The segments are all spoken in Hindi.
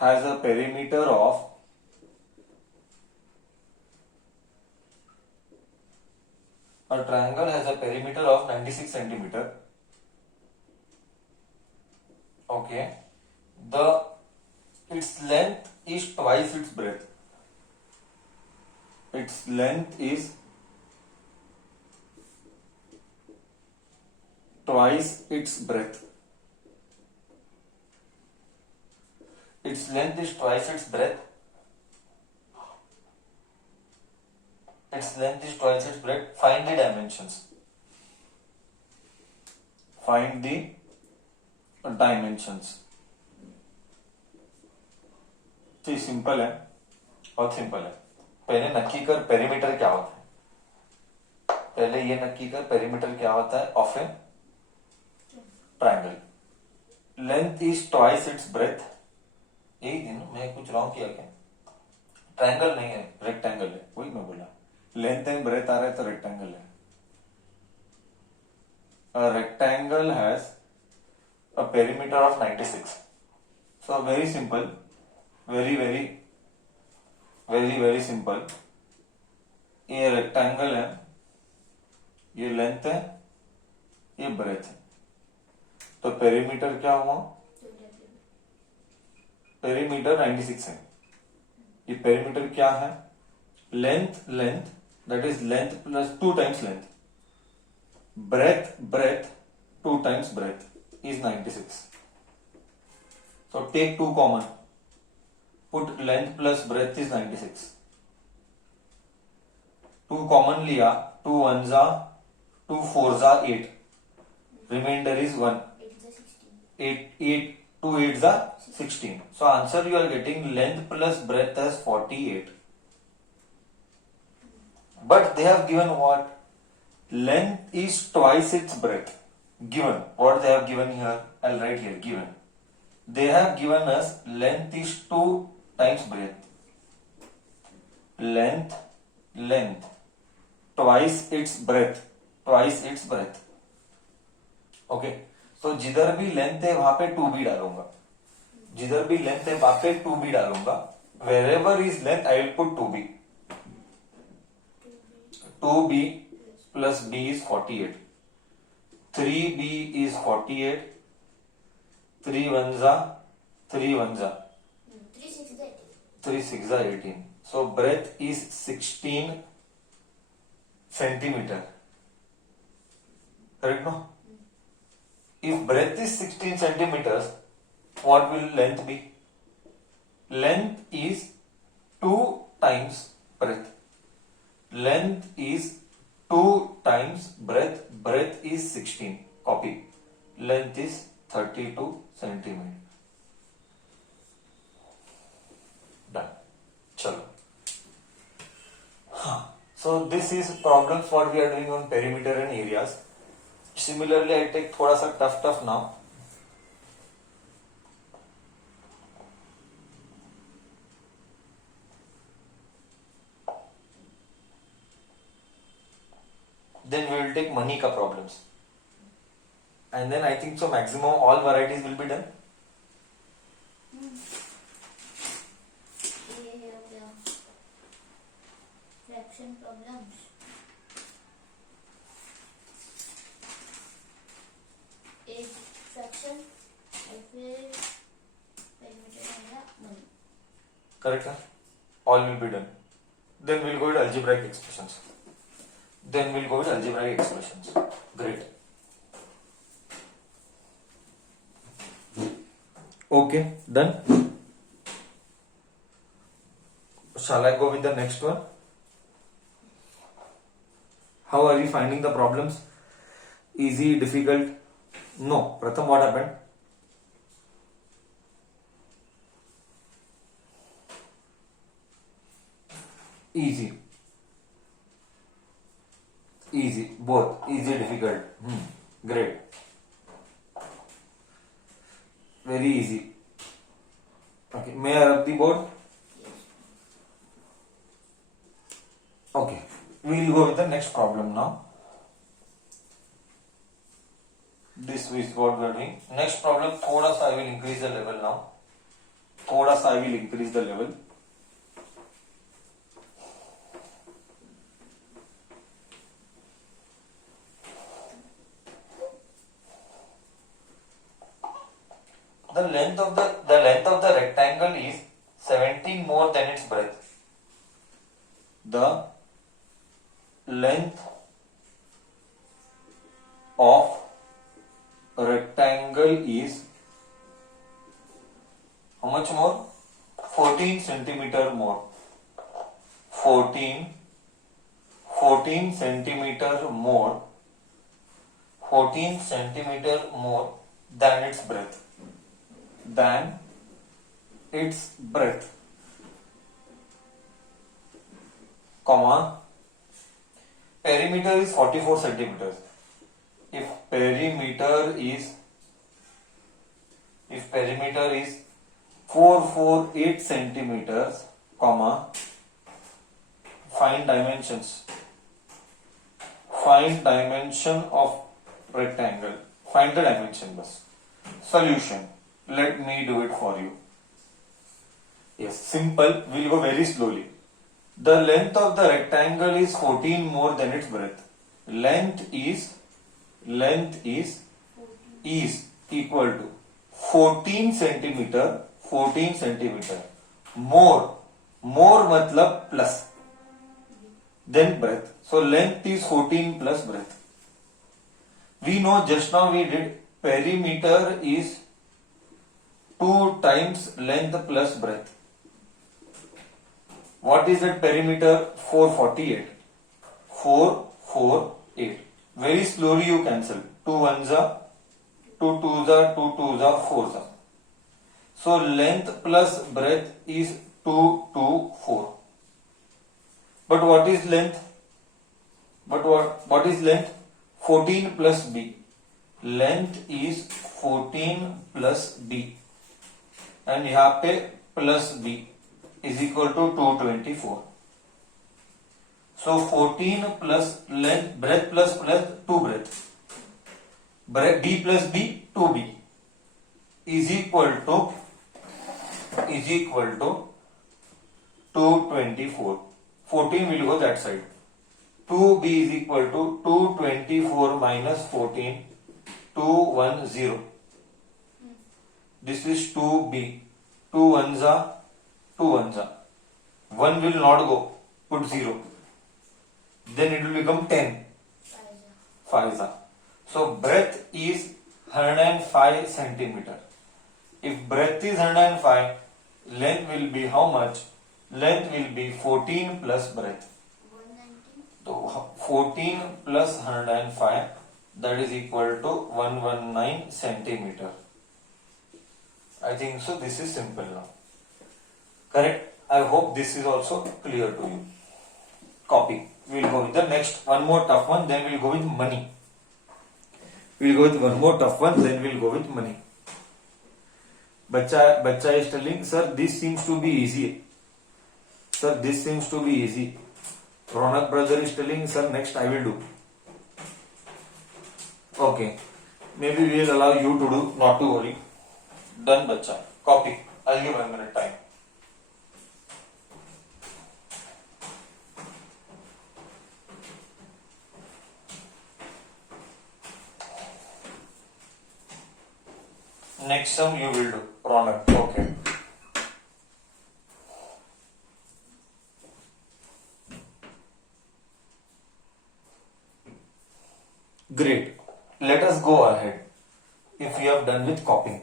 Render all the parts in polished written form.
has a perimeter of a triangle has a perimeter of 96 centimeter. Okay. Its length is twice its breadth. Its length is twice its breadth. Its length is twice its breadth. Its length is twice its breadth. Find the dimensions. Find the dimensions. तो सिंपल है, बहुत सिंपल है. पहले नक्की कर पेरीमीटर क्या होता है. पहले ये नक्की कर पेरीमीटर क्या होता है of A triangle. Length is twice its breath. यही दिन मैं कुछ रॉन्ग किया क्या. ट्रायंगल नहीं है, रेक्टेंगल है, वही मैं बोला. लेंथ एंड ब्रेथ आ रहा है तो रेक्टेंगल है. A rectangle has a perimeter of 96. So very simple, very simple. ये रेक्टेंगल है, ये लेंथ है, ये ब्रेथ है. तो पेरीमीटर क्या हुआ. पेरीमीटर 96 है. ये पेरीमीटर क्या है. Length that is length plus 2 times length. breadth 2 times breadth is 96. So take 2 common. Put length plus breadth is 96. 2 common लिया. 2 ones are 2 fours are 8. Remainder is 1. 8 2 8s are 16. So answer you are getting length plus breadth as 48. But they have given what? Length is twice its breadth. Given. What they have given here? I'll write here. Given. They have given us length is 2 times breadth. Length. Twice its breadth. Twice its breadth. Okay. So जिधर भी लेंथ है वहां पे 2b डालूंगा. जिधर भी लेंथ है वहां पे 2b डालूंगा. Wherever is length, I will put 2b. 2b plus b is 48. 3b is 48. 3 ones are 3 ones are 3 6 are 18. So breadth is 16 centimeter. Correct, no? If breadth is 16 centimeters, what will length be? Length is 2 times breadth. Length is 2 times breadth. Breadth is 16. Copy. Length is 32 centimeter. Done. Chalo. So this is problems what we are doing on perimeter and areas. Similarly, I take thoda sa tough now. Then we will take money ka problems. And then I think so maximum all varieties will be done. Fraction problems. Is fraction, perimeter and money. Correct, sir? All will be done. Then we'll go with algebraic expressions. Great. Okay, done. Shall I go with the next one? How are you finding the problems? Easy, difficult? No. Pratham, what happened? Easy. Both. Easy, difficult. Great. Very easy. Okay. May I rub the board? Okay. We will go with the next problem now. This is what we are doing. Next problem, thoda sa I will increase the level now. थोड़ा सा I will increase the level. The length of the rectangle is 17 more than its breadth. The length of a rectangle is how much more? 14 centimeter more. 14 centimeter more. 14 centimeter more than its breadth. Than its breadth, comma, perimeter is 44 centimeters. If perimeter is 448 centimeters, comma, find dimensions. Find dimension of rectangle. Find the dimension bus. Solution. Let me do it for you. Yes, simple. We'll go very slowly. The length of the rectangle is 14 more than its breadth. Length is equal to 14 centimeter. More matlab plus. Then breadth. So length is 14 plus breadth. We know just now we did perimeter is 2 times length plus breadth. What is that perimeter? 448. 448. Very slowly you cancel. 2 ones are 2 twos are 2 twos are 4s are. So length plus breadth is 2 2 4. But what is length? What is length? 14 plus b. Length is 14 plus b. And यहाँ पे plus b is equal to 224. So 14 plus length, breadth plus 2 breadth. B plus b, 2b is equal to 224. 14 will go that side. 2b is equal to 224 minus 14, 210. This is 2b. 2 ones are 2 ones are. 1 will not go. Put 0. Then it will become 10. 5 are. So breadth is 105 centimeter. If breadth is 105, length will be how much? Length will be 14 plus breadth. 190. So 14 plus 105, that is equal to 119 centimeter. I think so. This is simple now. Correct? I hope this is also clear to you. Copy. We will go with the next one more tough one, then we will go with money. We will go with one more tough one, then we will go with money. Bacha is telling, sir, this seems to be easy. Sir, this seems to be easy. Ronak brother is telling, sir, next I will do. Okay. Maybe we will allow you to do, not to worry. Done, bacha. Copy. I'll give 1 minute time. Next sum you will do. Ronak. Okay. Great. Let us go ahead. If you have done with copying.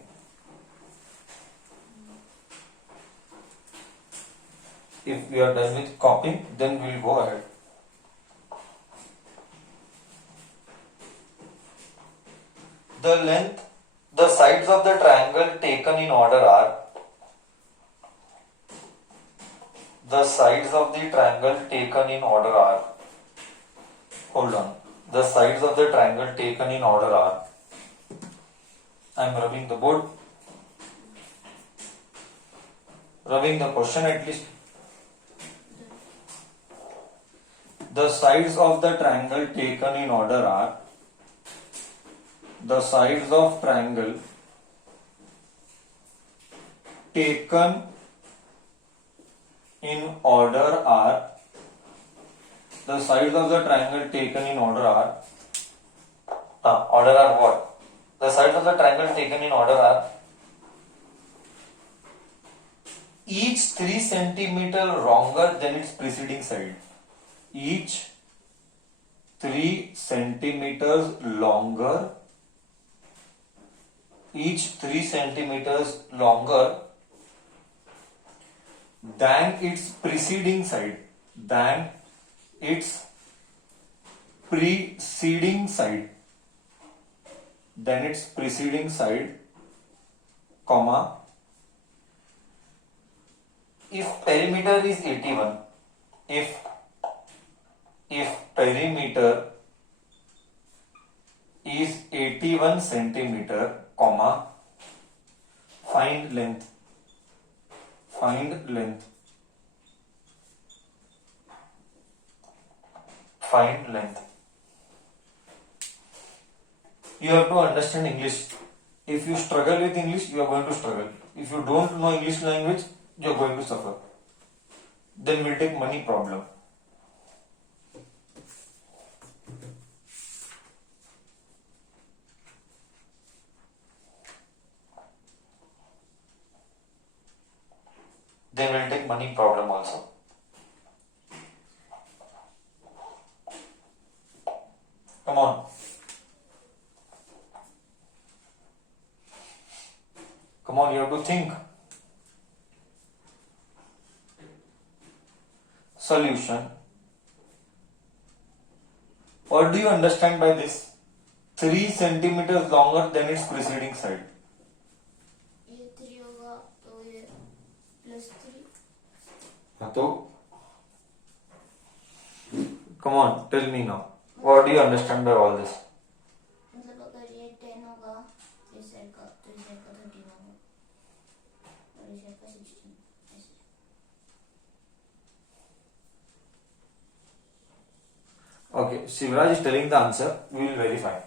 If we are done with copying, then we will go ahead. The sides of the triangle taken in order are, the sides of the triangle taken in order are, hold on, the sides of the triangle taken in order are, I am rubbing the board, rubbing the question at least. The sides of the triangle taken in order are, the sides of triangle taken in order are, the sides of the triangle taken in order are, order are what? The sides of the triangle taken in order are each 3 centimeter longer than its preceding side. Each 3 centimeters longer. Each 3 centimeters longer than its preceding side. Than its preceding side. Than its preceding side, comma, if perimeter is 81, if perimeter is 81 centimeter, comma, find length. You have to understand English. If you struggle with English, you are going to struggle. If you don't know English language, you are going to suffer. Then we'll take money problem. Then we'll take money problem also. Come on. Come on, you have to think. Solution. What do you understand by this? 3 centimeters longer than its preceding side. ये 3 होगा तो ये +3. हाँ तो come on, tell me now. What do you understand by all this? मतलब अगर ये 10 होगा इस साइड का तो इस साइड का 13 होगा और इस साइड का 16 ऐसे. Okay, Shivraj is telling the answer. We will verify.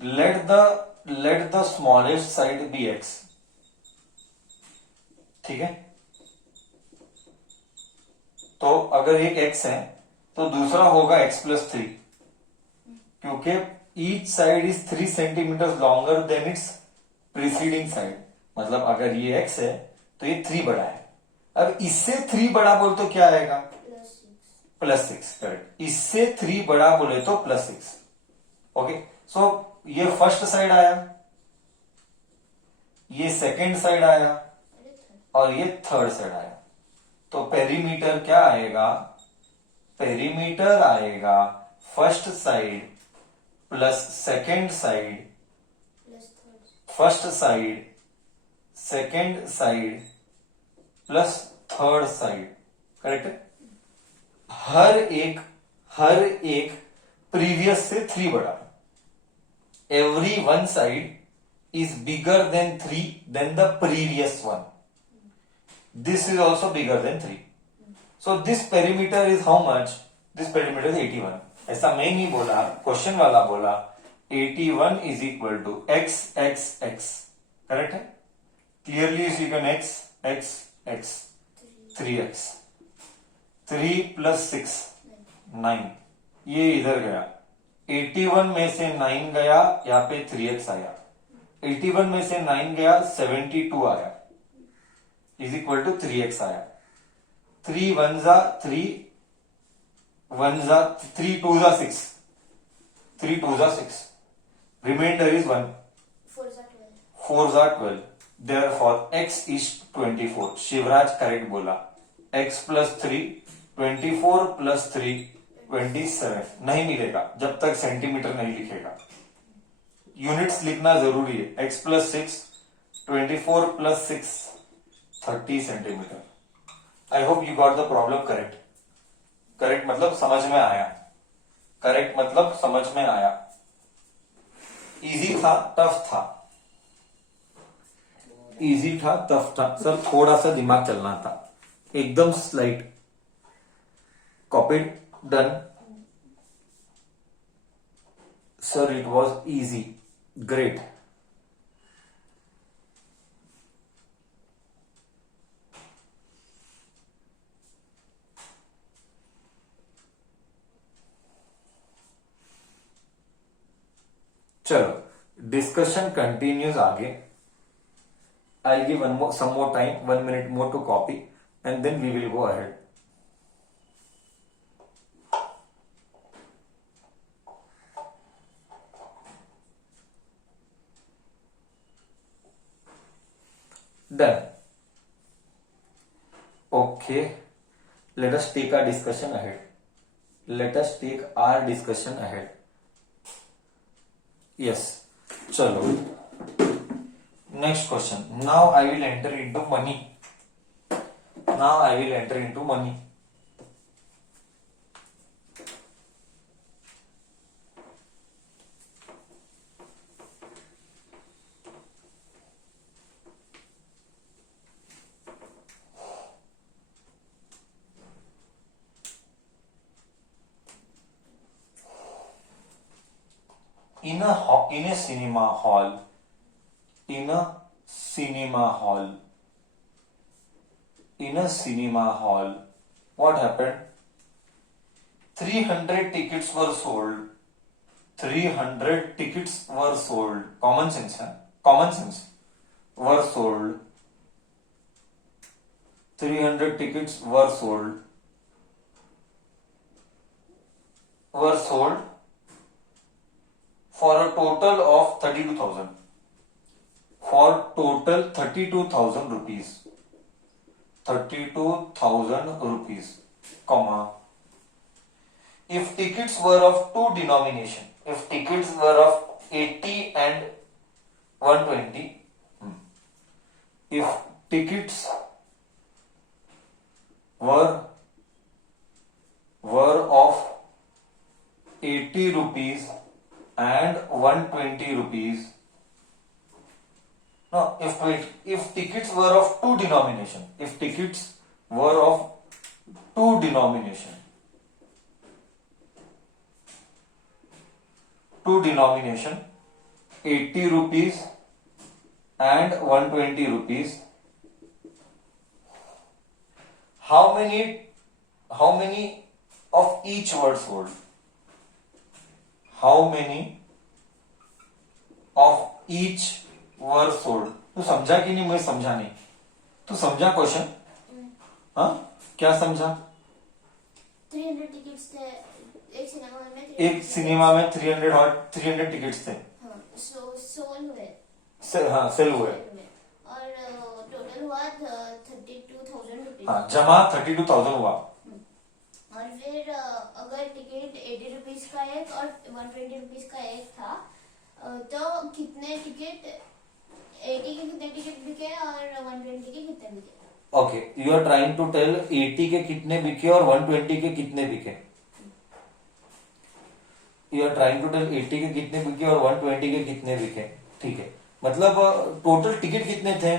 Let the smallest side be x. ठीक है. तो अगर एक x है तो दूसरा होगा x plus 3, क्योंकि each side is 3 centimeters longer than its preceding side. मतलब अगर ये x है तो ये 3 बड़ा है. अब इससे 3 बड़ा बोल तो क्या आएगा? +6. करेक्ट. इससे 3 बड़ा बोले तो +6. ओके. सो ये फर्स्ट साइड आया, ये सेकंड साइड आया और ये थर्ड साइड आया. तो पेरीमीटर क्या आएगा? पेरीमीटर आएगा first side plus second side, first side second side plus third side. Correct है. हर एक प्रीवियस से 3 बड़ा. Every one side is bigger than 3 than the previous one. This is also bigger than 3. So this perimeter is how much? This perimeter is 81. ऐसा मैं नहीं बोला, क्वेश्चन वाला बोला 81 is equal to x x x. Correct है. Clearly you can x x x 3x. 3 plus 6 9. ये इधर गया. 81 में से 9 गया, यहाँ पे 3x आया. 81 में से 9 गया, 72 आया, इज इक्वल टू 3x आया. 3 1 जा 3 1 जा 3 2 जा 6, 3 2 जा 6. Reminder is 1. 4 जा 12. Therefore x is 24. Shivraj correct बोला. x plus 3 24 plus 3 27. नहीं मिलेगा जब तक सेंटीमीटर नहीं लिखेगा. यूनिट्स लिखना जरूरी है. x plus 6 24 plus 6 30 centimetre. I hope you got the problem correct. Correct मतलब समझ में आया. करेक्ट मतलब समझ में आया. इजी था टफ था? इजी था टफ था? सर थोड़ा सा दिमाग चलना था. एकदम slight. Copied. Done. Sir it was easy. Great. Discussion continues आगे. I'll give some more time, 1 minute more to copy, and then we will go ahead. Done. Okay. Let us take our discussion ahead. Yes. Chalo. Next question. Now I will enter into money. In a cinema hall, what happened? 300 tickets were sold. Common sense, huh? Were sold. 300 tickets were sold for a total of 32,000. For total 32,000 rupees. 32,000 rupees, comma. If tickets were of two denomination, if tickets were of 80 and 120, if tickets were of 80 rupees and 120 rupees. No, if tickets were of two denomination, 80 rupees and 120 rupees, how many of each were sold? How many of each were sold? तू समझा कि नहीं? मैं समझा नहीं. तू समझा क्वेश्चन? हाँ, क्या समझा? 300 टिकट्स थे एक सिनेमा में 300 टिकट्स थे. सेल हुए. और टोटल हुआ 32,000 रुपीज. हाँ, जमा 32,000 हुआ. और फिर अगर टिकट 80 रुपीज का एक और 120 रुपीज का एक था, तो कितने टिकट, 80 के कितने टिकट बिके और 120 के कितने बिके? Okay, you are trying to tell 80 के कितने बिके और 120 के कितने बिके. You are trying to tell 80 के कितने बिके और 120 के कितने बिके. ठीक है, मतलब टोटल टिकट कितने थे?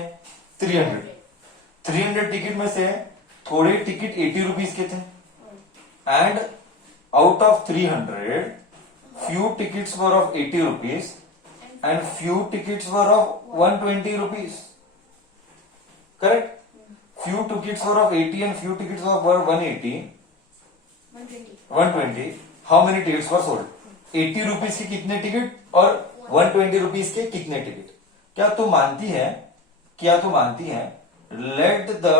300 टिकट में से थोड़े टिकट 80 रुपीज के थे. And out of 300, few tickets were of 80 rupees and few tickets were of 120 rupees. Correct? Few tickets were of 80 and few tickets were 180. 120. How many tickets were sold? 80 rupees के कितने टिकट और 120 rupees के कितने टिकट? क्या तू मानती है? Let the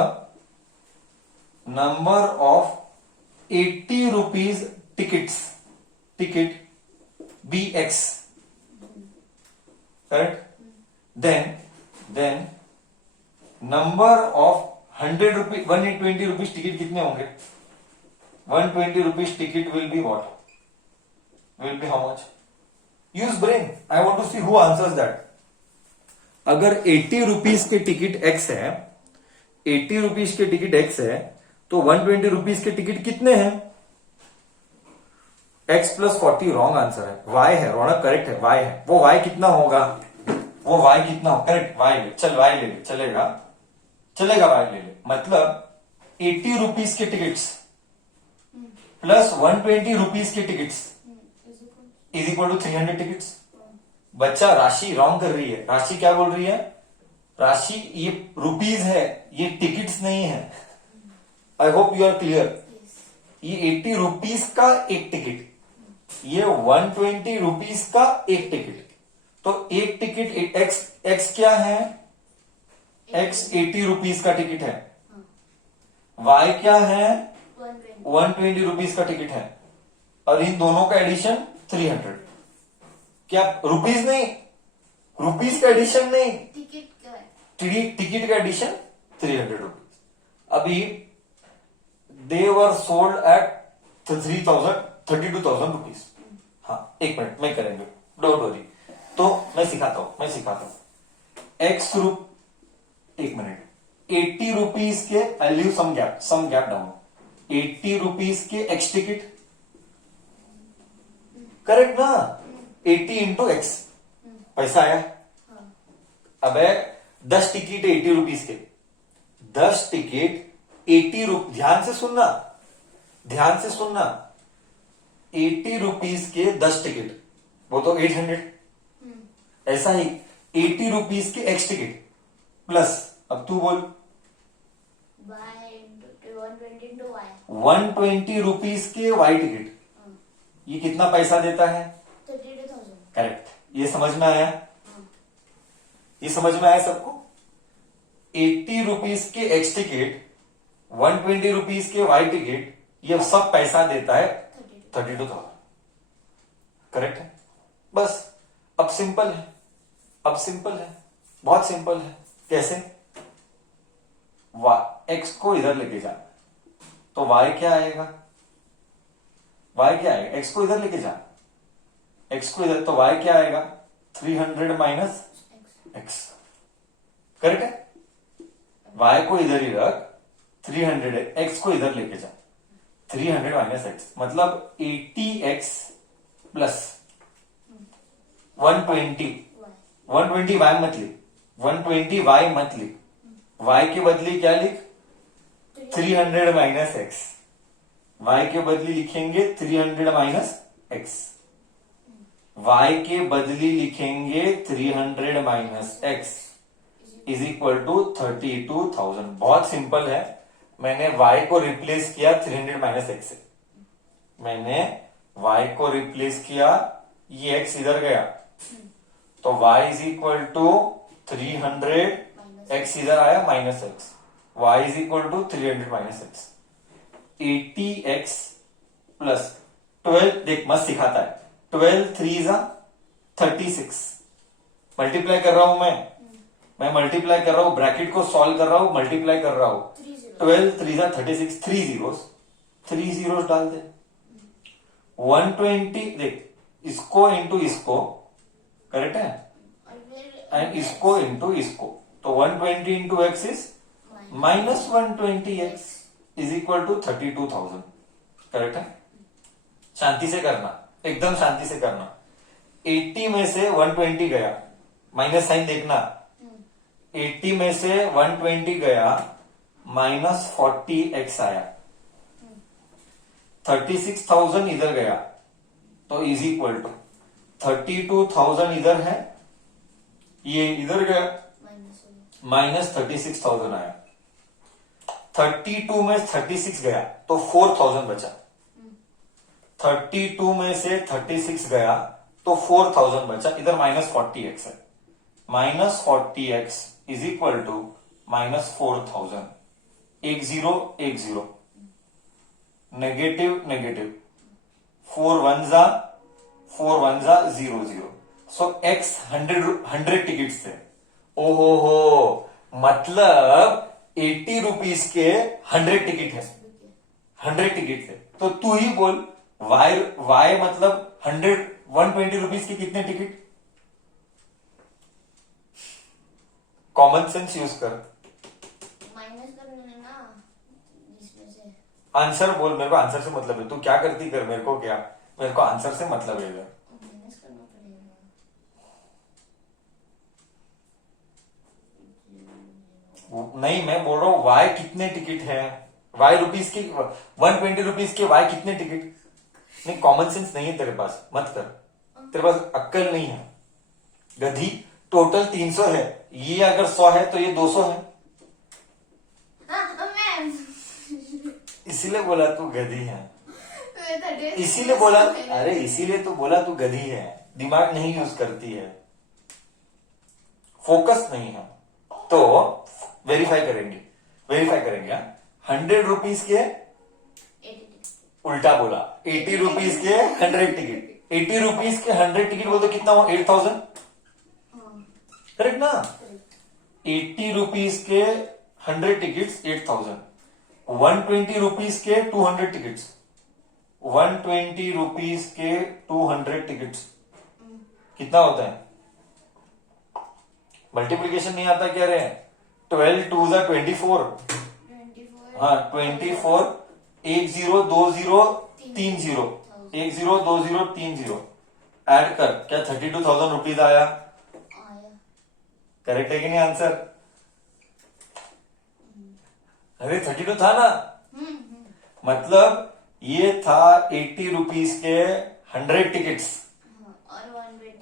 number of 80 rupees ticket be X. Correct? Then number of 120 rupees ticket कितने होंगे? 120 rupees ticket will be what? Will be how much? Use brain. I want to see who answers that. अगर 80 rupees के टिकट X है, 80 rupees के टिकट X है, तो 120 रुपीज के टिकट कितने हैं? X + 40 रॉन्ग आंसर है. Y है, रौनक करेक्ट है, Y है. वो Y कितना होगा? करेक्ट, Y ले. चल Y ले ले, चलेगा Y ले ले. मतलब 80 रुपीज के टिकट्स प्लस 120 रुपीज के tickets is equal to 300 tickets. बच्चा राशि रॉन्ग कर रही है. राशि क्या बोल रही है? राशि ये रुपीज है, ये टिकट्स नहीं है. I hope you are clear. ये 80 रुपीज का एक टिकट, ये 120 रुपीज का एक टिकट. तो एक टिकट एक्स क्या है, एक्स 80 रुपीज का टिकट है, वाई क्या है 120 रुपीज का टिकट है, और इन दोनों का एडिशन 300। क्या रुपीज नहीं, रुपीज का एडिशन नहीं, टिकट क्या है? टिकट का एडिशन 300 रुपीज। अभी they were sold at 32,000 rupees. हाँ, एक मिनट में करेंगे, डोंट वरी। तो मैं सिखाता हूं एक्स एक मिनट, 80 रुपीज के, I leave some gap down, 80 rupees के एक्स टिकट, करेक्ट ना, 80 इंटू एक्स पैसा आया। अब 10 टिकट 80 रुपीज के, 10 टिकट 80 ध्यान से सुनना 80 रुपीज के 10 टिकट, वो तो 800। ऐसा ही 80 रुपीज के एक्स टिकट प्लस, अब तू बोल, 120 रुपीज के वाई टिकट, ये कितना पैसा देता है? 32,000। करेक्ट, ये समझ में आया? ये समझ में आया सबको? 80 रुपीज के एक्स टिकट, 120 रुपीज के वाई टिकट, ये सब पैसा देता है 32,000। करेक्ट है? बस अब सिंपल है, बहुत सिंपल है। कैसे? एक्स को इधर लेके जा, तो वाई क्या आएगा? एक्स को इधर लेके जा, एक्स को इधर, तो वाई क्या आएगा? 300 माइनस एक्स। करेक्ट है? वाई को इधर ही रख, 300 है, एक्स को इधर लेके जा, 300 माइनस एक्स, मतलब 80x प्लस 120 वाई मत लिख, 120 वाई मत लिख, वाई के बदले क्या लिख? 300 माइनस एक्स। वाई के बदले लिखेंगे 300 माइनस एक्स, वाई के बदले लिखेंगे 300 minus x is equal to 32,000। बहुत सिंपल है। मैंने y को रिप्लेस किया 300 माइनस एक्स से, मैंने y को रिप्लेस किया, ये x इधर गया, तो y is equal to 300, x इधर आया minus x, y is equal to 300 minus x, 80x plus 12, देख मस्त सिखाता है, 12 3 जा 36, मल्टीप्लाई कर रहा हूं मैं मल्टीप्लाई कर रहा हूं, ब्रैकेट को सॉल्व कर रहा हूं, मल्टीप्लाई कर रहा हूं, 12 3 जा 36, 3 जीरोस डाल दे, 120, देख इसको इंटू इसको, करेक्ट है, एंड इसको इंटू इसको, तो 120 into x is minus 120x is equal to 32,000। Correct है? शांति से करना, एकदम शांति से करना। 80 में से 120 गया, माइनस साइन देखना, 80 में से 120 गया, माइनस 40x आया, 36,000 इधर गया, तो इज इक्वल टू 32,000 इधर है, ये इधर गया, माइनस 36,000 आया, 32 में 36 गया तो 4,000 बचा, 32 में से 36 गया तो 4,000 बचा, इधर माइनस 40x है, minus 40x is equal to minus 4,000, 1 0, negative 4 1 जा 0 0, सो x 100 टिकट्स थे। ओहो हो, मतलब 80 रुपीज के 100 टिकट है, 100 टिकट है, तो तू ही बोल वाई मतलब 120 रुपीज के कितने टिकट? कॉमन सेंस यूज कर, माइनस करना ना इसमें से। आंसर बोल, मेरे को आंसर से मतलब है, तू क्या करती कर, मेरे को क्या, मेरे को आंसर से मतलब है। माइनस करना पड़ेगा, नहीं, मैं बोल रहा हूँ वाई कितने टिकट है, वाई रुपीज की 120 रुपीज के वाई कितने टिकट? नहीं, कॉमन सेंस नहीं है तेरे पास, मत कर, तेरे पास अक्कल नहीं है, गधी। टोटल 300 है, ये अगर 100 है तो ये 200 है, इसीलिए बोला तू गधी है, इसीलिए बोला, अरे इसीलिए तो बोला तू गधी है, दिमाग नहीं यूज करती है, फोकस नहीं है तो वेरीफाई करेंगे 100 रुपीज के 80 उल्टा बोला 80 रुपीज के 100 टिकट 80 रुपीज के 100 टिकट बोलते कितना हुआ 8000 करेक्ट ना 80 रुपीज के 100 टिकट्स 8000 120 रुपीज के 200 टिकट्स 120 रुपीज के 200 टिकट्स कितना होता है मल्टीप्लीकेशन नहीं आता क्या रे 12 2 जा 24 24 हाँ 24 102030 102030 ऐड कर क्या 32,000 रुपीज आया आया करेक्ट है कि नहीं आंसर अरे 32 था ना मतलब ये था 80 रुपीज के 100 टिकट्स और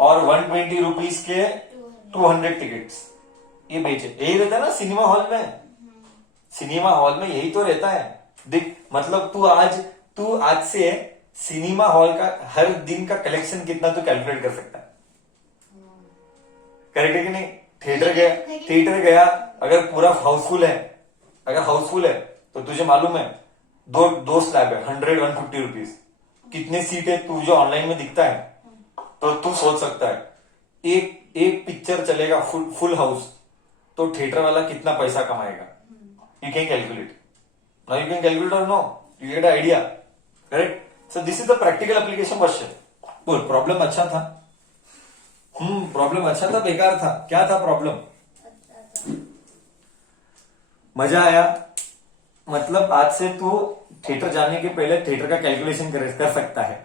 और 120 रुपीज के 200 टिकट्स ये बेचे यही रहता है ना सिनेमा हॉल में सिनेमा हॉल में यही तो रहता है देख मतलब तू आज से सिनेमा हॉल का हर दिन का कलेक्शन कितना तू कैलकुलेट कर सकता है करेक्ट है कि नहीं थिएटर गया अगर पूरा हाउसफुल है तो तुझे मालूम है दो स्लैब है 100-150 रुपीज कितने सीट है तू जो ऑनलाइन में दिखता है तो तू सोच सकता है एक पिक्चर चलेगा फुल हाउस तो थिएटर वाला कितना पैसा कमाएगा you can calculate now you can calculate और no you get idea correct so this is the practical application question बोल प्रॉब्लम अच्छा था प्रॉब्लम अच्छा था बेकार था क्या था प्रॉब्लम मजा आया मतलब आज से तू थिएटर जाने के पहले थिएटर का कैलकुलेशन कर सकता है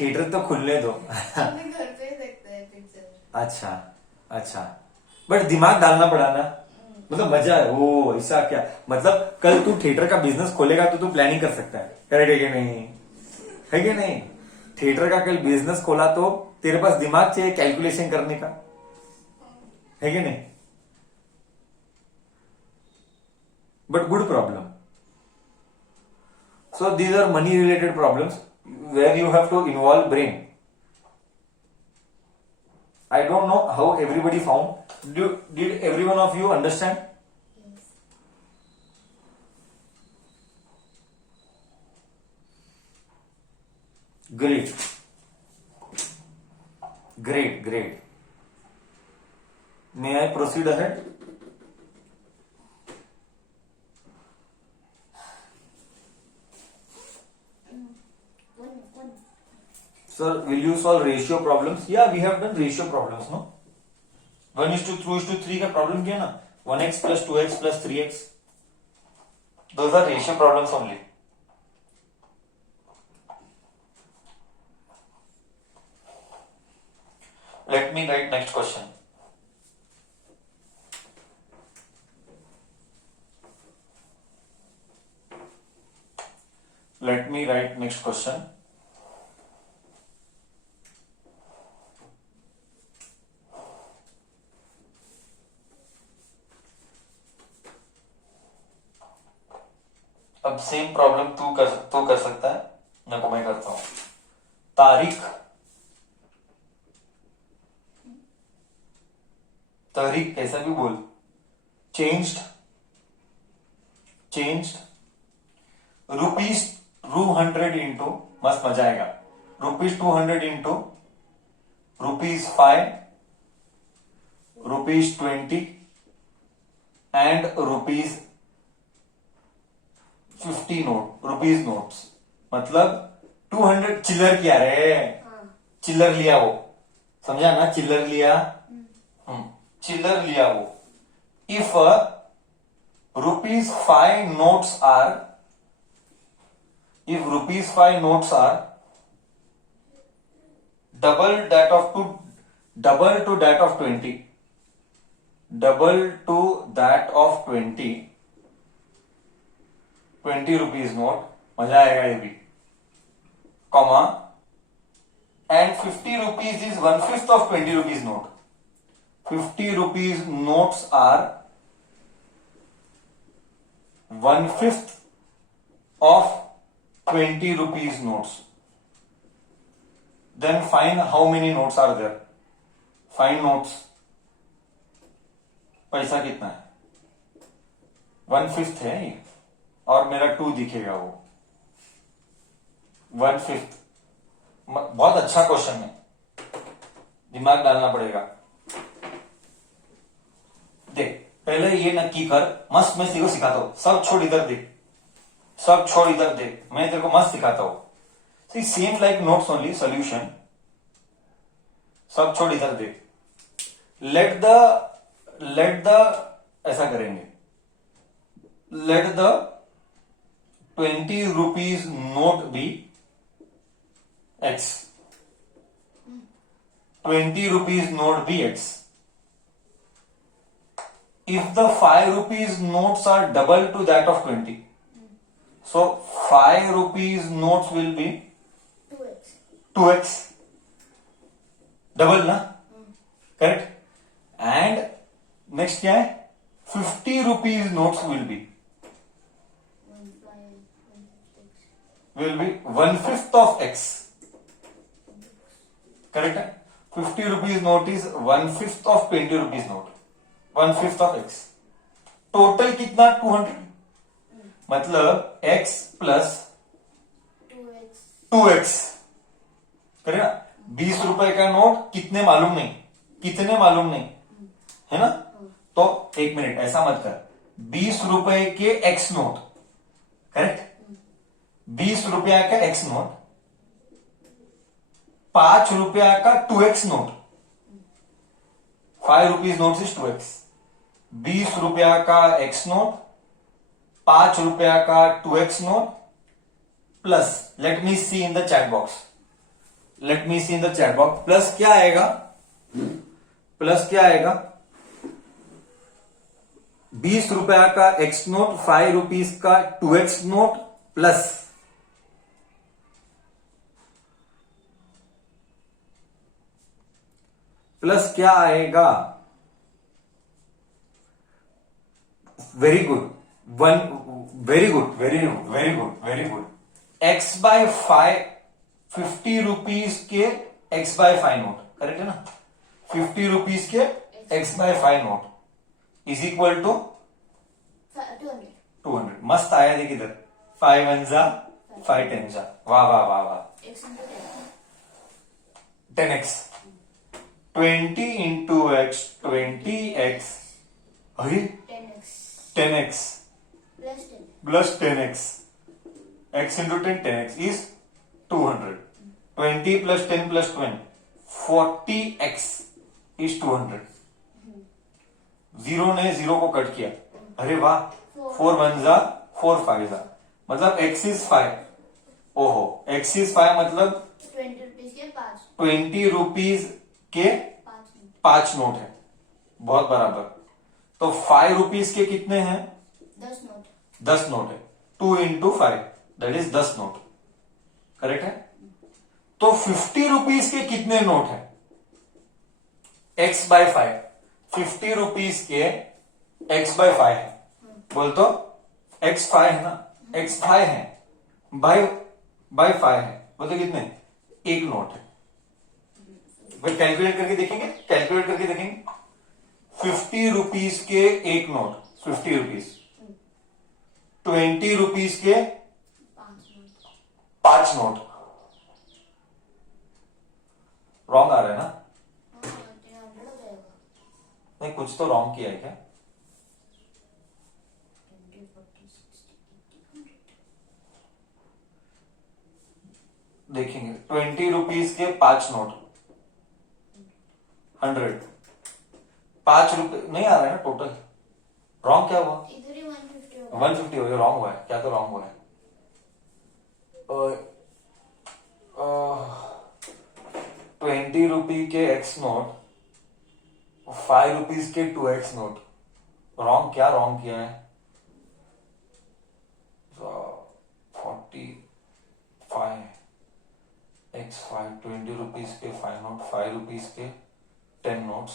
थिएटर तो खुलने दो हमें घर पे देखते हैं पिक्चर अच्छा बट दिमाग डालना पड़ा ना मतलब मजा है ओ ऐसा क्या मतलब कल तू थिएटर का बिजनेस खोलेगा तो तू प्लानिंग कर सकता है करेक्ट है कि नहीं थिएटर का कल बिजनेस खोला तो तेरे पास दिमाग चाहिए कैलकुलेशन करने का है कि नहीं but good problem so these are money related problems where you have to involve brain I don't know how everybody found did every one of you understand great may I proceed ahead Sir, will you solve ratio problems? Yeah, we have done ratio problems, no? 1:2:3 का problem किया ना 1x plus 2x plus 3x. Those are ratio problems only. Let me write next question. Let me write next question. अब सेम प्रॉब्लम तू कर सकता है ना को मैं करता हूं तारीख कैसा भी बोल चेंज्ड ₹200 इंटू मस्त मजा आएगा ₹200 इंटू ₹5 ₹20 एंड ₹50 रुपीज नोट्स मतलब 200 चिल्लर किया रे चिल्लर लिया वो समझा ना चिल्लर लिया वो if ₹5 notes are double to that of 20 20 rupees note मजा आएगा ये भी comma and 50 rupees is 1/5 of 20 rupees note 50 rupees notes are 1/5 of 20 rupees notes. Then find how many notes are there. Find notes. पैसा कितना है? 1/5 है ये, और मेरा 2 दिखेगा वो 1/5। बहुत अच्छा क्वेश्चन है, दिमाग डालना पड़ेगा। देख पहले ये नक्की कर, मस्त मैं तेरे को सिखाता हूं, सब छोड़ इधर देख, सब छोड़ इधर देख, मैं तेरे को मस्त सिखाता हूं। See same like notes only, solution सब छोड़ इधर देख। लेट द ऐसा करेंगे, let the 20 rupees note be x, 20 rupees note be x. If the 5 rupees notes are double to that of 20, so 5 rupees notes will be 2x. 2x, double ना, correct? And next क्या है? 50 rupees notes will be 1/5 of x, correct है? 50 rupees note is 1/5 of 20 rupees note, 1/5 of x. Total कितना? 200, मतलब x प्लस 2x. 2x, करें ना? 20 रुपए का नोट कितने मालूम नहीं, कितने मालूम नहीं है ना? तो एक मिनट, ऐसा मत कर, 20 रुपए के x नोट, करेक्ट? 20 रुपया का x नोट, 5 रुपया का 2x note, 5 rupees notes is 2x, 20 रुपया का x नोट, 5 रुपया का 2x note, plus let me see in the chat box, let me see in the chat box, plus क्या आएगा? प्लस क्या आएगा? 20 रुपया का x नोट, 5 रुपीज का 2x नोट, प्लस क्या आएगा? Very good, very good, very good, very good, very good. x by 5, 50 rupees के x बाय 5 नोट, करेक्ट है ना? 50 रुपीज के x by 5 note is equal to 200. 200। मस्त आया देख इधर, 5 1 जा 5 10 जा, वाह वाह वाह वाह। X into 10. 10x, 20 into x, 20x, अरे 10x 10x plus 10. plus 10x, x into 10, 10x is 200. 20 plus 10 plus 20, 40x is 200. Zero ने जीरो को कट किया, अरे वाह, 4 1 जा 4 5 जा, मतलब x is 5। ओहो, x is 5 मतलब 20 रुपीज के 5. 20 रुपीज के 5. 5 नोट है, बहुत बराबर। तो 5 रुपीज के कितने हैं? 10 नोट. 10 नोट है, 2 into 5 that is 10 note, correct है? तो 50 रुपीज के कितने नोट है? x बाय 5, 50 रुपीज के x बाय 5 है, बोल तो x 5 है ना, x 5 है, बाय 5 है, बोल तो कितने? एक नोट है। भाई कैलकुलेट करके देखेंगे, कैलकुलेट करके देखेंगे। 50 रुपीज के एक नोट, 50 रुपीज, 20 रुपीज के 5 नोट. 5 नोट, रॉन्ग आ रहा है ना? 300 हो जाएगा. नहीं, कुछ तो रॉन्ग किया है क्या? 20, 40, 60, 80, 100. देखेंगे, 20 रुपीज के 5 नोट, 100, 5 रुपए नहीं आ रहा है ना टोटल, रॉन्ग क्या हुआ? इधर ही 150 होगा. 150 हो गया, रॉन्ग हुआ है क्या? तो रॉन्ग हुआ है। 20 रुपी के x नोट, 5 रुपीज के 2x नोट, रॉन्ग क्या रॉन्ग किया है? 45 x5, 20 रुपीज के 5 नोट, 5 रुपीज के 10 नोट्स,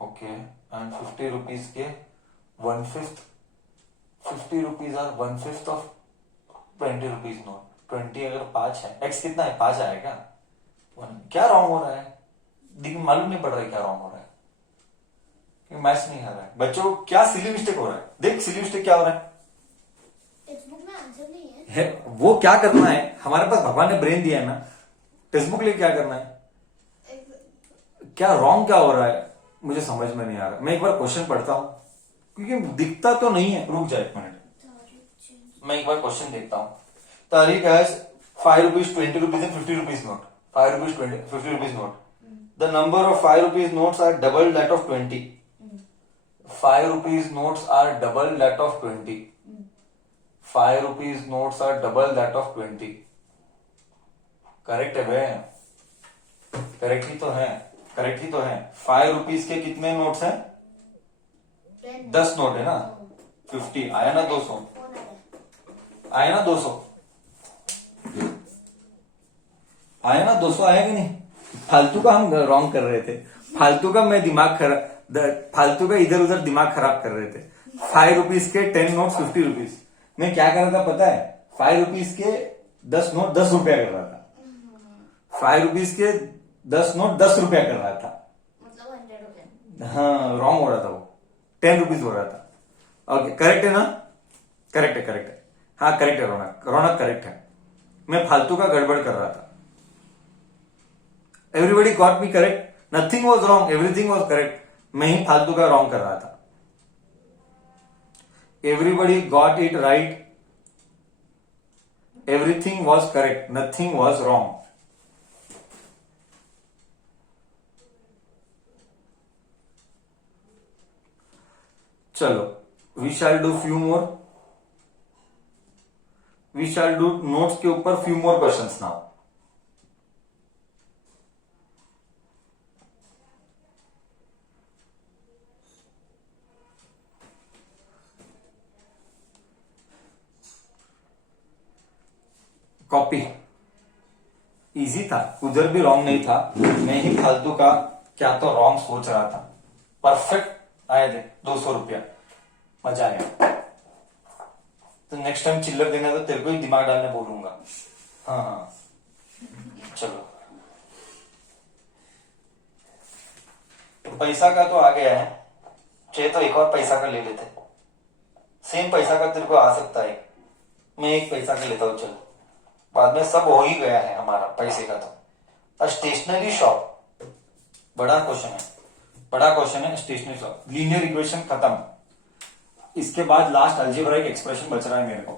ओके, एंड 50 रुपीज के 1/5, 50 rupees are 1/5 of 20 rupees note. 20 अगर 5 है, x कितना है? 5 आएगा। क्या रॉन्ग हो रहा है? मालूम नहीं पड़ रहा है क्या रॉन्ग हो रहा है, मैथ्स नहीं आ रहा है बच्चों को। क्या सिली मिस्टेक हो रहा है? देख सिली मिस्टेक क्या हो रहा टेक्स्ट बुक में आंसर नहीं है। है वो क्या करना है? हमारे पास भगवान ने ब्रेन दिया है ना, टेक्स्ट बुक लिए क्या करना है? क्या रॉन्ग क्या हो रहा है मुझे समझ में नहीं आ रहा। मैं एक बार क्वेश्चन पढ़ता हूं क्योंकि दिखता तो नहीं है। रुक जाए एक मिनट, मैं एक बार क्वेश्चन देखता हूं। तारीख has 5 rupees, 20 rupees and 50 rupees note. 5 rupees, 20, 50 rupees note. The number of 5 rupees notes are double that of 20. 5 rupees notes are double that of 20. 5 rupees notes are double that of 20. Correct है भैया, करेक्ट ही तो है, करेक्ट ही तो है। 5 रुपीज के कितने नोट्स हैं? 10 नोट है ना। 50 आया ना, 200 आया ना, 200 आया ना, 200 आया कि नहीं? फालतू का हम रॉन्ग कर रहे थे, फालतू का मैं दिमाग खराब, फालतू का इधर उधर दिमाग खराब कर रहे थे। 5 रुपीज के 10 नोट 50 रुपीज। मैं क्या कर रहा था पता है? 5 रुपीज के 10 नोट 10 रुपया कर रहा था। 5 रुपीज के 10 नोट 10 रुपया कर रहा था, मतलब 100 रुपए। हाँ रॉन्ग हो रहा था वो, 10 रुपीज हो रहा था। ओके करेक्ट है ना? करेक्ट है, करेक्ट है, हाँ करेक्ट है रौनक, रौनक करेक्ट है। मैं फालतू का गड़बड़ कर रहा था। Everybody got me correct, nothing was wrong, everything was correct. मैं ही फालतू का रॉन्ग कर रहा था। Everybody got it right, everything was correct, nothing was wrong. चलो we shall do few more, we shall do notes के ऊपर few more questions now. Copy easy था, उधर भी रॉन्ग नहीं था, मैं ही फालतू का क्या तो रॉन्ग सोच रहा था। परफेक्ट आए थे 200 रुपया, मजा आया। तो नेक्स्ट टाइम चिल्लर देना तो तेरे को ही दिमाग डालने बोलूंगा। हाँ हाँ चलो, पैसा का तो आ गया है, चाहे तो एक और पैसा का ले लेते। सेम पैसा का तेरे को आ सकता है, मैं एक पैसा का लेता हूं। चलो बाद में सब हो ही गया है हमारा पैसे का। तो स्टेशनरी शॉप बड़ा क्वेश्चन है, बड़ा क्वेश्चन है। स्टेशनरी शॉप, लीनियर इक्वेशन खत्म, इसके बाद लास्ट अलजेब्राइक एक्सप्रेशन बच रहा है मेरे को।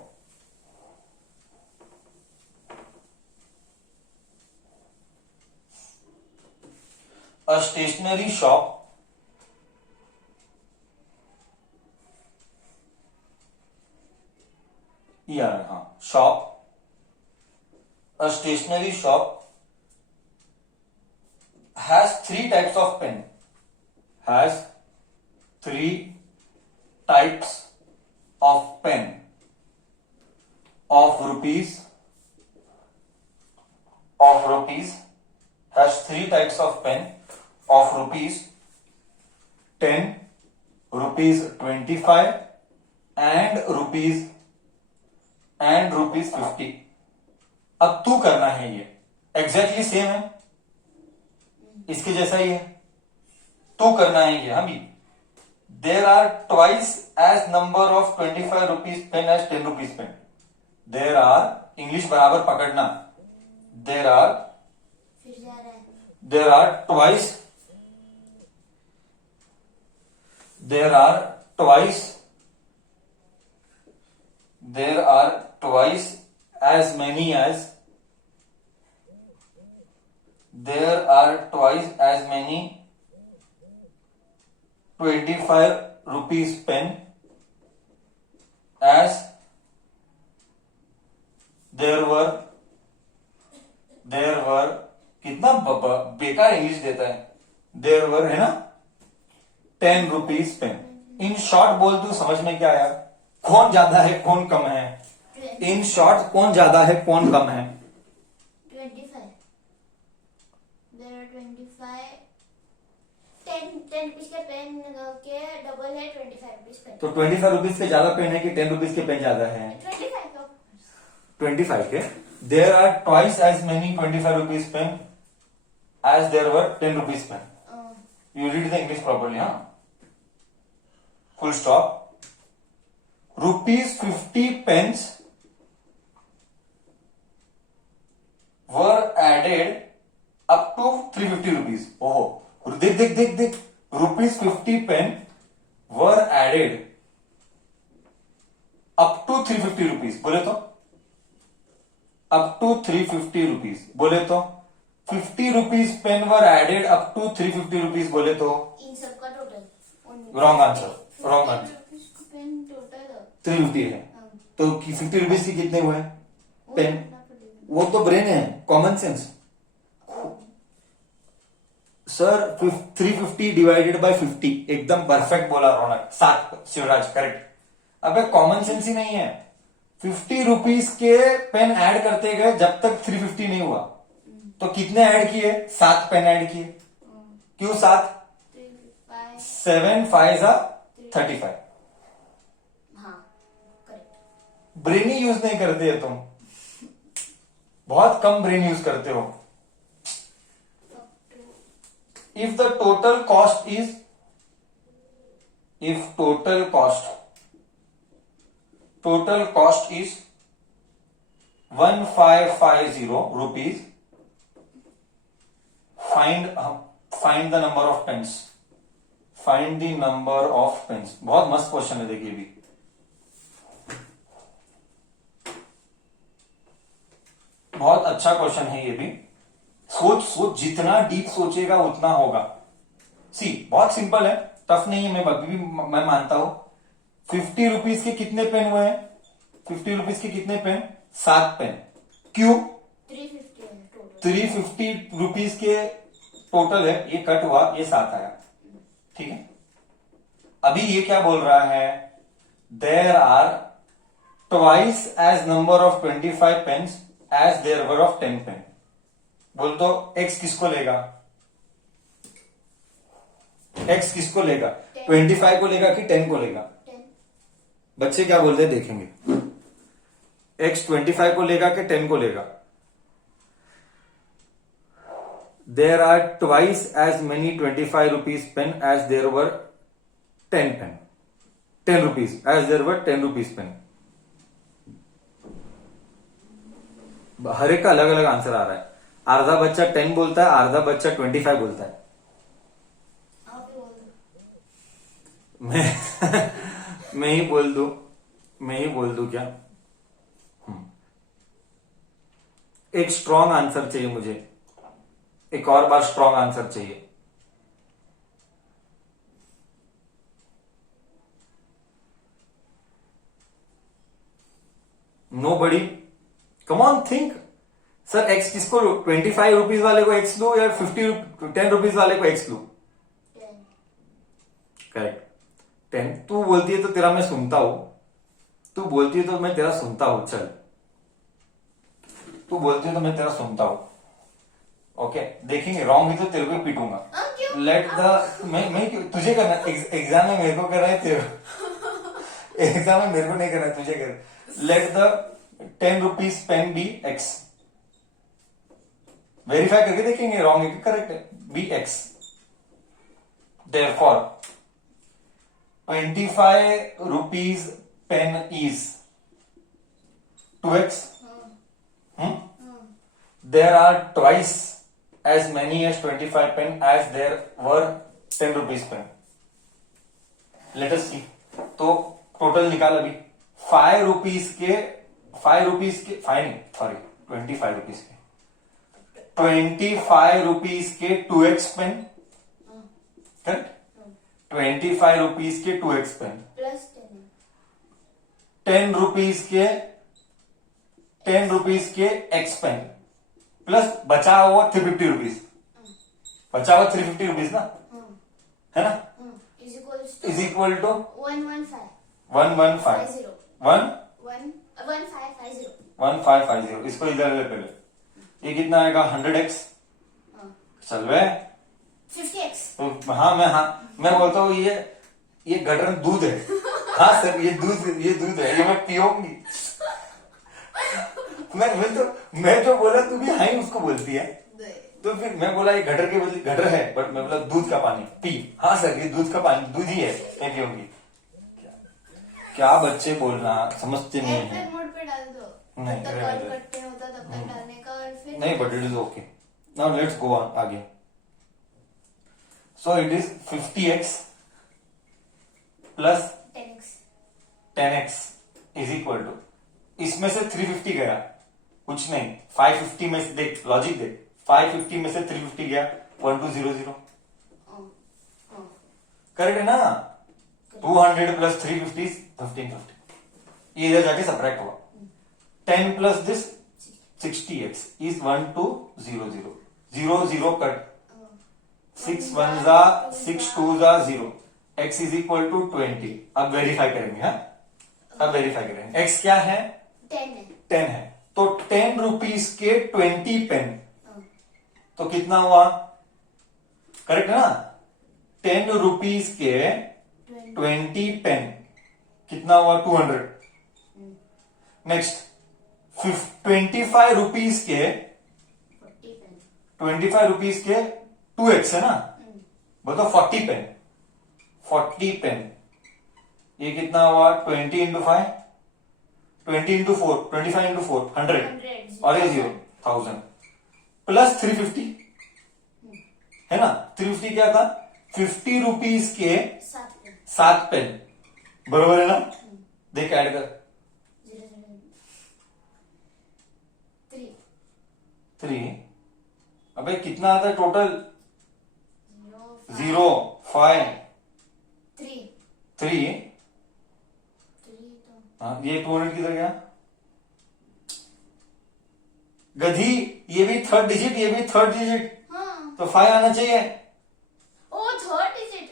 अ स्टेशनरी शॉप यार, हाँ shop, a stationery shop has 3 types of pen, has 3 types of pen of rupees, has 3 types of pen of rupees 10, rupees 25 and rupees 50। अब तू करना है, ये एग्जैक्टली सेम है, इसके जैसा ही है, तू करना है ये। अभी there are twice as number of 25 rupees pen as 10 rupees pen. There are, English बराबर पकड़ना, देर आर, फिर जा रहा है, there are twice, there are twice, there are twice as many as, there are twice as many 25 rupees pen as there were कितना बेकार इंग्लिश देता है, there were है ना 10 rupees pen। इन शॉर्ट बोल तू, समझ में क्या आया? कौन ज्यादा है कौन कम है? इन शॉर्ट कौन ज्यादा है कौन कम है? 25, there are 25, 10 रुपीज के पेन के डबल है 25 रुपीज पेन। तो 25 रुपीज के ज्यादा पेन है कि 10 रुपीज के पेन ज्यादा है? 25 का, 25 के। There are twice as many 25 rupees pen as there were 10 rupees pen. You read the English properly. हाँ full stop, ₹50 were added up to 350 rupees. ओहो, देख ₹50 were added up to 350 rupees. बोले तो up to 350 rupees. बोले तो 50 rupees pen were added up to 350 rupees. बोले तो इन सबका total Wrong answer. Wrong answer. Pen total 350 है तो 50 रुपीज की कितने हुए पेन? करना पड़ेगा। वो तो ब्रेन है, common sense sir. 350 divided by 50 एकदम परफेक्ट बोला रौनक। 7 शिवराज करेक्ट। अबे कॉमन सेंस ही नहीं है। 50 रुपीज के पेन ऐड करते गए जब तक 350 नहीं हुआ, तो कितने ऐड किए? 7 पेन ऐड किए। क्यों 7? 7 5 35। हाँ करेक्ट। ब्रेन ही यूज नहीं करते हो तुम, बहुत कम ब्रेन यूज करते हो। If the total cost is, if total cost is 1550 rupees, find the number of pens. Find the number of pens. बहुत मस्त क्वेश्चन है, देखिए भी बहुत अच्छा क्वेश्चन है ये भी। सोच जितना डीप सोचेगा उतना होगा। सी बहुत सिंपल है, टफ नहीं है। मैं मानता हूं। 50 रुपीज के कितने पेन हुए हैं? 50 रुपीज के कितने पेन? 7 पेन। क्यों? 350 है टोटल। 350 रुपीज के टोटल है, ये कट हुआ, ये 7 आया। ठीक है। अभी ये क्या बोल रहा है? There are twice as number of 25 pens as there were of 10 pen. बोल तो x किसको लेगा? x किसको लेगा? 25 को लेगा कि 10 को लेगा? 10। बच्चे क्या बोलते हैं देखेंगे। x 25 को लेगा कि 10 को लेगा? There are twice as many 25 rupees pen as there were 10 pen. 10 rupees as there were 10 rupees pen. हर एक का अलग अलग आंसर आ रहा है। आधा बच्चा 10 बोलता है, आधा बच्चा 25 बोलता है। आप ही बोल दो। मैं ही बोल दूं क्या? एक स्ट्रॉन्ग आंसर चाहिए मुझे, एक और बार स्ट्रॉन्ग आंसर चाहिए। Nobody, come on think. Sir x किसको? 25 रुपीज वाले को एक्स लो या 10 रुपीज वाले को एक्स लो? 10। करेक्ट 10। तू बोलती है तो तेरा मैं सुनता हूं, तू बोलती है तो मैं तेरा सुनता हूं। चल तू बोलती है तो मैं तेरा सुनता हूं। ओके देखेंगे, रॉन्ग ही तो तेरे को ही पीटूंगा। क्यों? लेट द मैं तुझे करना। एग्जाम में मेरे को कर रहा है, तेरे एग्जाम में मेरे को नहीं करना है, तुझे कर। Let the 10 rupees pen be x. Verify करके देखेंगे रॉन्ग है कि करेक्ट है। Be x. Therefore 25 rupees pen is 2x। There are twice as many as 25 pen as there were 10 rupees pen. Let us see. तो टोटल निकाल अभी। 5 रुपीज के 25 रुपीज के 25 रुपीज के 2x पेन। करेक्ट। 25 रुपीज के 2x पेन प्लस 10। 10 रुपीज के x पेन प्लस बचा हुआ 350 रुपीज। बचा हुआ 350 रुपीज ना, है ना? Is equal to 115 115 1550। इसको इधर ले पहले। ये कितना आएगा? 100x। चल वे 50x। तो मैं बोलता हूँ ये गटर दूध है। हाँ सर ये दूध है, ये मैं पीऊंगी। मैं जो बोला तू भी हाँ ही उसको बोलती है। तो फिर मैं बोला ये गटर के बदले गटर है, बट मैं बोला दूध का पानी पी। हाँ सर ये दूध का पानी, दूध ही है, मैं पीऊंगी। क्या बच्चे बोलना समझते नहीं है। एयरप्लेन मोड पे डाल दो, नहीं, जब तक रहने कॉल दो। कट नहीं होता तब तक डालने का, और फिर नहीं, but it is okay. Now let's go on आगे। So it is 50x plus 10x 10x is equal to, इसमें से 350 गया, कुछ नहीं, 550 में से देख, लॉजिक देख, 550 में से 350 गया, 1200, करेक्ट है ना। 200 प्लस 350 इज 1550, ये इधर जाके सब्ट्रैक्ट हुआ। 10 plus this 60x is 1200, 0 cut, 6 1 जा 6 2 जा 0, x इज इक्वल टू 20। अब वेरीफाई करेंगे, हाँ अब वेरीफाई करेंगे। x क्या है? 10 है। 10 है, तो 10 रुपीज के 20 पेन, तो कितना हुआ? करेक्ट है ना। 10 रुपीज के 20 पेन कितना हुआ? 200। नेक्स्ट 25 रुपीज के 25 रुपीज के 2x है ना, बताओ 40 पेन, 40 पेन, ये कितना हुआ? 20 इंटू 5, 20 इंटू 4, 25 इंटू 4, 100, और ये 0, 1000 प्लस 350 है ना। 350 क्या था? 50 रुपीज के 7 पेन, बरोबर है ना। देख ऐड कर, 3, अबे कितना आता है टोटल? 0 5 3, हाँ ये 200 किधर गया? गधी, ये भी थर्ड डिजिट, ये भी थर्ड डिजिट, हाँ, तो 5 आना चाहिए। ओ थर्ड डिजिट।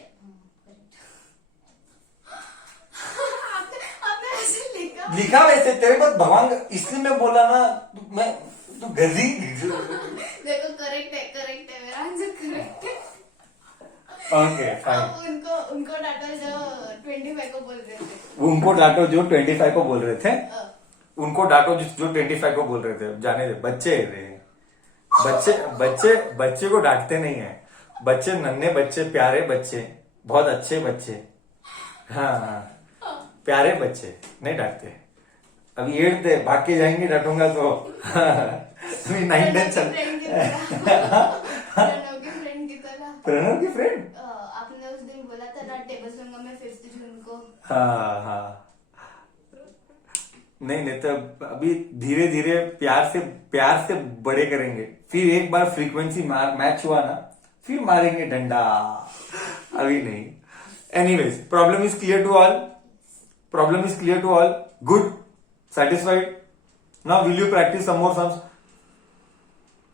आपने ऐसे लिखा। लिखा वैसे, तेरे पास भगवान, इसलिए मैं बोला ना, मैं तू गधी। देखो करेक्ट है, मेरा आंसर करेक्ट है। Okay fine. अब उनको डाटा जो 25 को बोल रहे थे। उनको डांटो जो 25 को बोल रहे थे, अ, उनको डांटो जो 25 को बोल रहे थे। जाने दे, बच्चे रे, बच्चे को डांटते नहीं है। बच्चे नन्हे बच्चे, प्यारे बच्चे, बहुत अच्छे बच्चे, हाँ प्यारे बच्चे, नहीं डांटते। अभी 8th है, भाग के जाएंगे डांटूंगा तो। अभी 9 10 चल। प्रणव की फ्रेंड, आपने उस दिन बोला था ना टेबल लूंगा मैं 5 जून को। हाँ नहीं तो अभी धीरे धीरे प्यार से बड़े करेंगे, फिर एक बार फ्रीक्वेंसी मैच हुआ ना, फिर मारेंगे डंडा, अभी नहीं। Anyways, problem is clear to all, good, satisfied? Now will you practice some more sums?